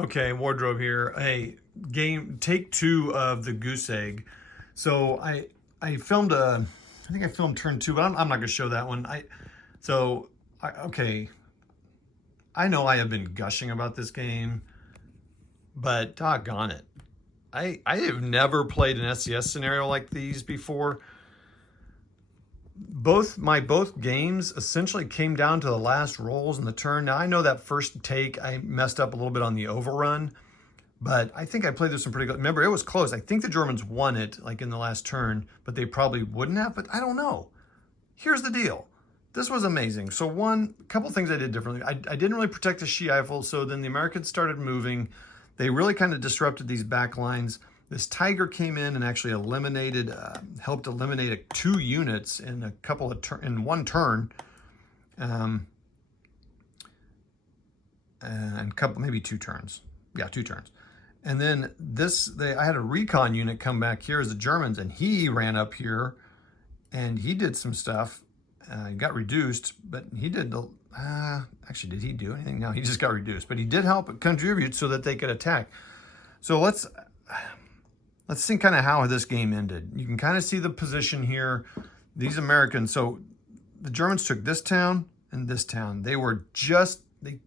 Okay, wardrobe here. Hey, game take two of the goose egg. So I filmed I think I filmed turn two, but I'm not gonna show that one. Okay, I know I have been gushing about this game, but doggone it, I have never played an SCS scenario like these before. Both games essentially came down to the last rolls in the turn. Now I know that first take I messed up a little bit on the overrun. But I think I played this one pretty good. Remember, it was close. I think the Germans won it like in the last turn, but they probably wouldn't have. But I don't know. Here's the deal. This was amazing. So a couple things I did differently. I didn't really protect the She Eiffel, so then the Americans started moving. They really kind of disrupted these back lines. This Tiger came in and actually helped eliminate two units in in one turn, and maybe 2 turns. Yeah, 2 turns. And then I had a recon unit come back here as the Germans, and he ran up here, and he did some stuff. He got reduced, but he did actually, did he do anything? No, he just got reduced, but he did help contribute so that they could attack. So let's see kind of how this game ended. You can kind of see the position here. These Americans, so the Germans took this town and this town. They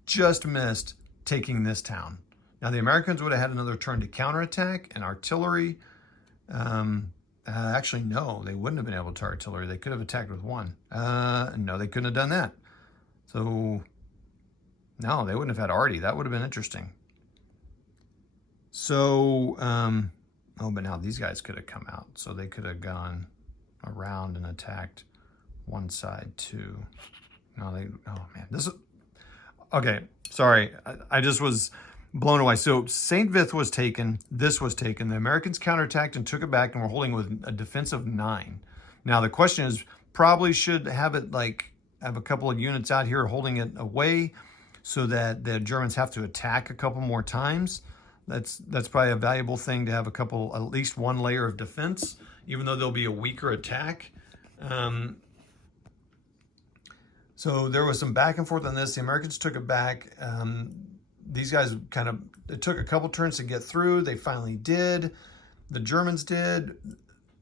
just missed taking this town. Now, the Americans would have had another turn to counterattack and artillery. Actually, no, they wouldn't have been able to artillery. They could have attacked with one. No, they couldn't have done that. So, no, they wouldn't have had arty. That would have been interesting. So, but now these guys could have come out. So they could have gone around and attacked one side too. No, oh man, okay, sorry. I just was blown away. So St. Vith was taken. This was taken. The Americans counterattacked and took it back and were holding with a defense of 9. Now the question is, probably should have a couple of units out here holding it away so that the Germans have to attack a couple more times. That's probably a valuable thing to have at least one layer of defense, even though there'll be a weaker attack. So there was some back and forth on this. The Americans took it back. These guys it took a couple turns to get through. They finally did. The Germans did.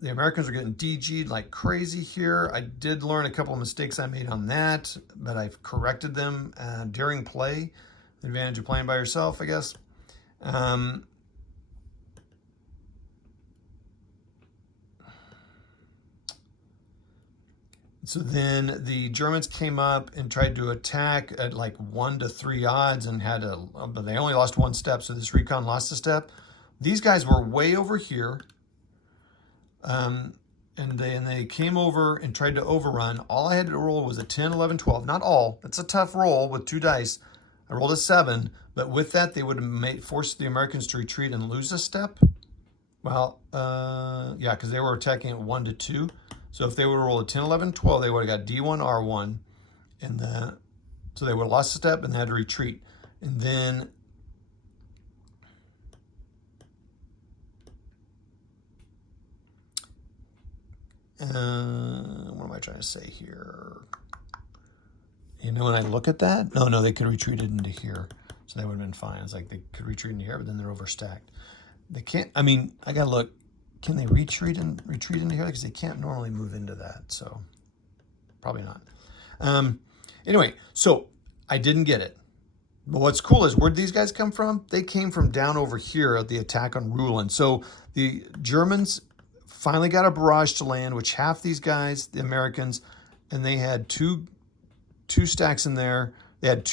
The Americans were getting DG'd like crazy here. I did learn a couple of mistakes I made on that, but I've corrected them during play. The advantage of playing by yourself, I guess. So then the Germans came up and tried to attack at like 1 to 3 odds and but they only lost 1 step. So this recon lost a step. These guys were way over here. And they came over and tried to overrun. All I had to roll was a 10, 11, 12. Not all. That's a tough roll with 2 dice. I rolled a 7, but with that, they would have forced the Americans to retreat and lose a step. Well, yeah, because they were attacking at 1 to 2. So if they would have rolled a 10, 11, 12, they would have got D1, R1. So they would have lost a step and had to retreat. And then what am I trying to say here? When I look at that, no, they could have retreated into here. So they would have been fine. It's like they could retreat into here, but then they're overstacked. They can't, I got to look. Can they retreat into here? Because they can't normally move into that. So probably not. Anyway, so I didn't get it. But what's cool is, where'd these guys come from? They came from down over here at the attack on Ruhland. So the Germans finally got a barrage to land, which half these guys, the Americans, and they had two stacks in there. They had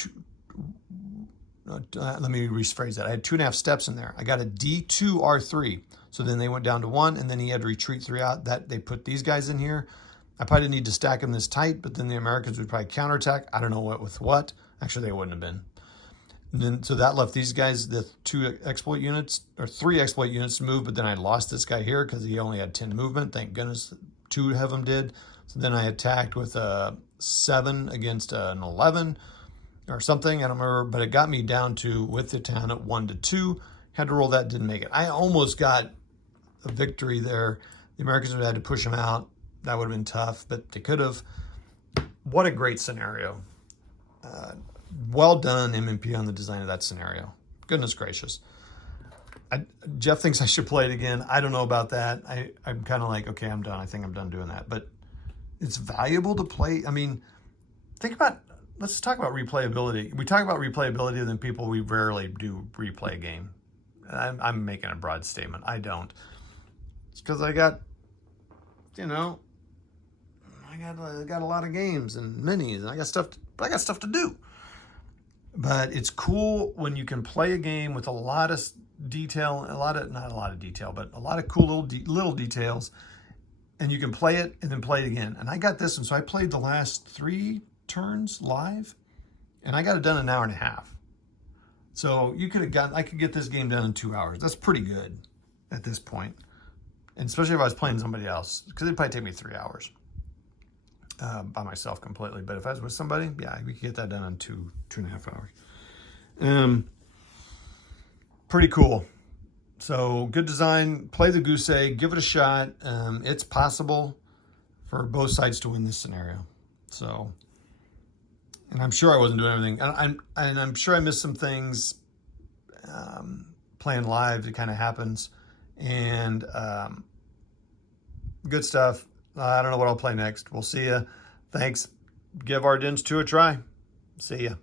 let me rephrase that. I had 2.5 steps in there. I got a D2 R3. So then they went down to 1, and then he had to retreat 3 out. That they put these guys in here. I probably didn't need to stack them this tight, but then the Americans would probably counterattack. I don't know what with what. Actually, they wouldn't have been. And then so that left these guys the 2 exploit units or 3 exploit units to move. But then I lost this guy here because he only had 10 movement. Thank goodness 2 of them did. So then I attacked with a 7 against an 11 or something. I don't remember, but it got me down to with the town at 1 to 2. Had to roll that, didn't make it. I almost got a victory there. The Americans would have had to push them out. That would have been tough, but they could have. What a great scenario. Well done, MMP, on the design of that scenario. Goodness gracious. Jeff thinks I should play it again. I don't know about that. I'm kind of like, okay, I'm done. I think I'm done doing that. But it's valuable to play. I mean, let's talk about replayability. We talk about replayability, and then people, we rarely do replay a game. I'm making a broad statement. I don't. It's because I got, I got a lot of games and minis, and I got stuff to do. But it's cool when you can play a game with a lot of detail, not a lot of detail, but a lot of cool little details, and you can play it and then play it again. And I got this one, so I played the last 3 turns live, and I got it done in an hour and a half. So I could get this game done in 2 hours. That's pretty good at this point. And especially if I was playing somebody else, because it'd probably take me 3 hours by myself completely. But if I was with somebody, yeah, we could get that done in 2.5 hours. Pretty cool. So good design. Play the Goose Egg. Give it a shot. It's possible for both sides to win this scenario. So, and I'm sure I wasn't doing everything. I'm sure I missed some things playing live. It kind of happens. And good stuff. I don't know what I'll play next. We'll see ya. Thanks. Give Ardennes II a try. See ya.